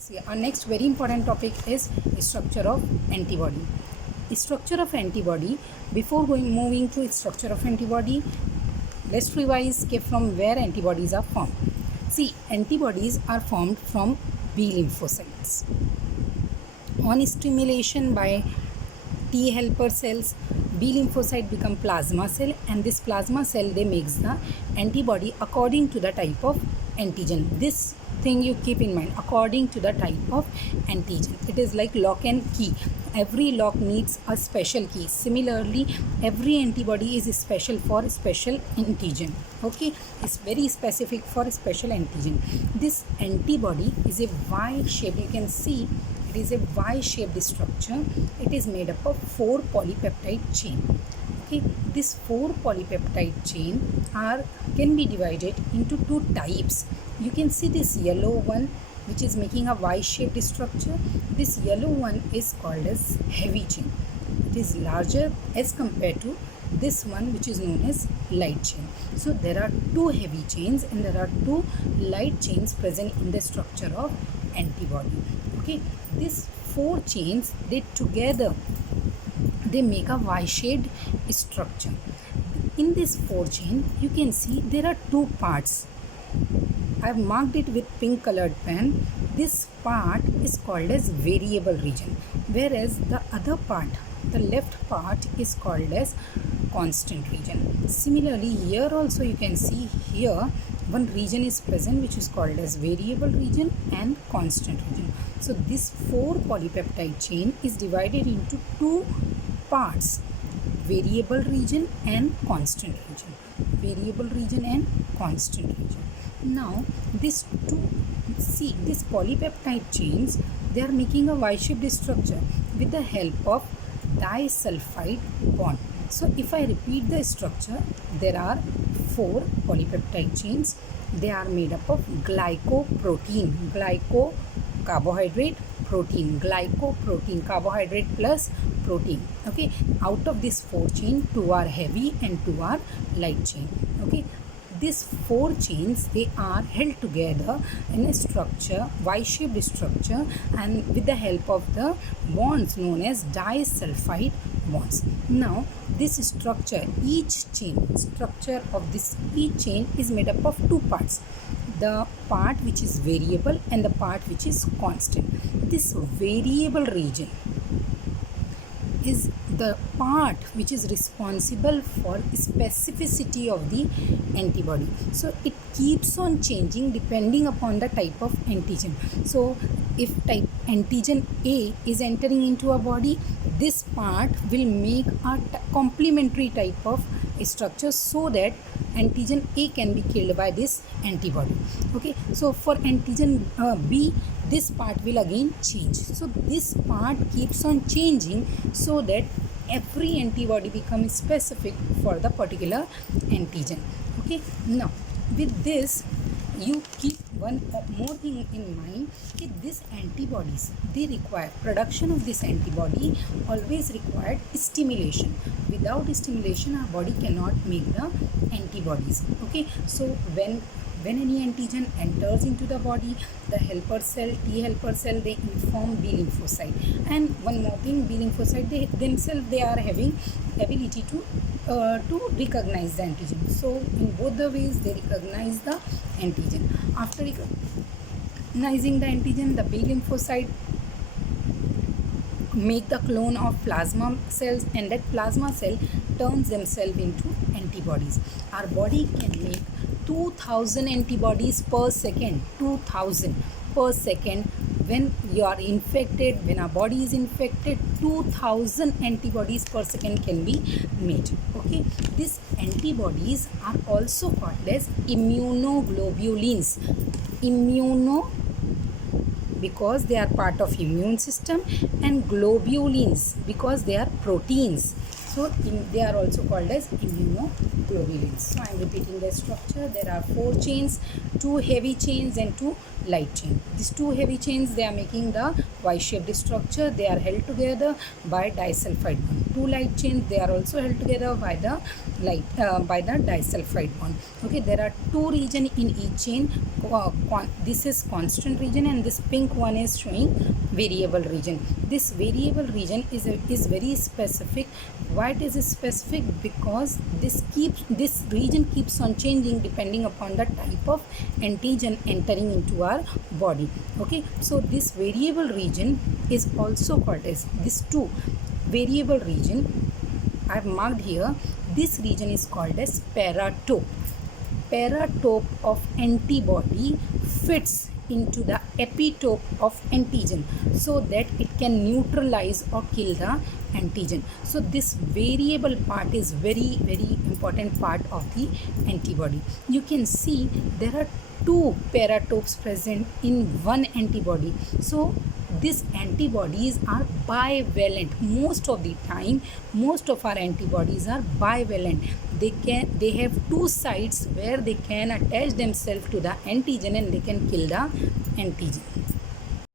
See, our next very important topic is structure of antibody. Structure of antibody. Before moving to structure of antibody, let's revise from where antibodies are formed. See, antibodies are formed from B lymphocytes. On stimulation by T helper cells, B lymphocyte become plasma cell, and this plasma cell they makes the antibody according to the type of antigen. This thing you keep in mind, according to the type of antigen. It is like lock and key. Every lock needs a special key. Similarly, every antibody is special for special antigen. Okay, it's very specific for a special antigen. This antibody is a Y shape. You can see it is a Y-shaped structure. It is made up of 4 polypeptide chain. Okay, this 4 polypeptide chain can be divided into 2 types. You can see this yellow one, which is making a Y-shaped structure. This yellow one is called as heavy chain. It is larger as compared to this one, which is known as light chain. So there are 2 heavy chains and there are 2 light chains present in the structure of antibody. Okay, these 4 chains, they together they make a Y-shaped structure. In this 4 chain, you can see there are 2 parts. I have marked it with pink colored pen. This part is called as variable region, whereas the other part, the left part, is called as constant region. Similarly, here also you can see here one region is present which is called as variable region and constant region. So this 4 polypeptide chain is divided into 2 parts, variable region and constant region. Variable region and constant region. Now these polypeptide chains, they are making a Y-shaped structure with the help of disulfide bond. So if I repeat the structure, there are 4 polypeptide chains. They are made up of glycoprotein, carbohydrate, protein, glycoprotein, carbohydrate plus protein. Okay, out of this 4 chain, 2 are heavy and 2 are light chain. Okay, these 4 chains, they are held together in a structure, Y-shaped structure, and with the help of the bonds known as disulfide bonds. Now this structure, each chain is made up of 2 parts, the part which is variable and the part which is constant. This variable region is the part which is responsible for specificity of the antibody. So it keeps on changing depending upon the type of antigen. So if type antigen A is entering into a body, this part will make a complementary type of structure so that antigen A can be killed by this antibody. Okay, so for antigen B, this part will again change. So this part keeps on changing so that every antibody becomes specific for the particular antigen. Okay, now with this, you keep one more thing in mind, that these antibodies, they require production of this antibody always required stimulation. Without stimulation, our body cannot make the antibodies. Okay, so when any antigen enters into the body, the helper cell, T helper cell, they inform B lymphocyte. And one more thing, B lymphocyte, they themselves, they are having ability to recognize the antigen. So in both the ways, they recognize the antigen. After recognizing the antigen, the B lymphocyte make the clone of plasma cells, and that plasma cell turns themselves into antibodies. Our body can make 2000 antibodies per second, 2000 per second. When you are infected, when our body is infected, 2000 antibodies per second can be made. Okay, these antibodies are also called as immunoglobulins. Because they are part of immune system, and globulins because they are proteins. So they are also called as immunoglobulins. So I am repeating the structure. There are 4 chains, 2 heavy chains and 2 light chain. These two heavy chains, they are making the Y-shaped structure. They are held together by disulfide bond. Two light chains, they are also held together by the disulfide bond. Okay, there are two region in each chain. This is constant region and this pink one is showing variable region. This variable region is very specific. Why it is specific? Because this region keeps on changing depending upon the type of antigen entering into our body. Okay, so this variable region is also called as, this two variable region I have marked here, this region is called as paratope. Paratope of antibody fits into the epitope of antigen so that it can neutralize or kill the antigen. So this variable part is very important part of the antibody. You can see there are two paratopes present in one antibody. So these antibodies are bivalent. Most of the time, most of our antibodies are bivalent. They have two sides where they can attach themselves to the antigen and they can kill the antigen.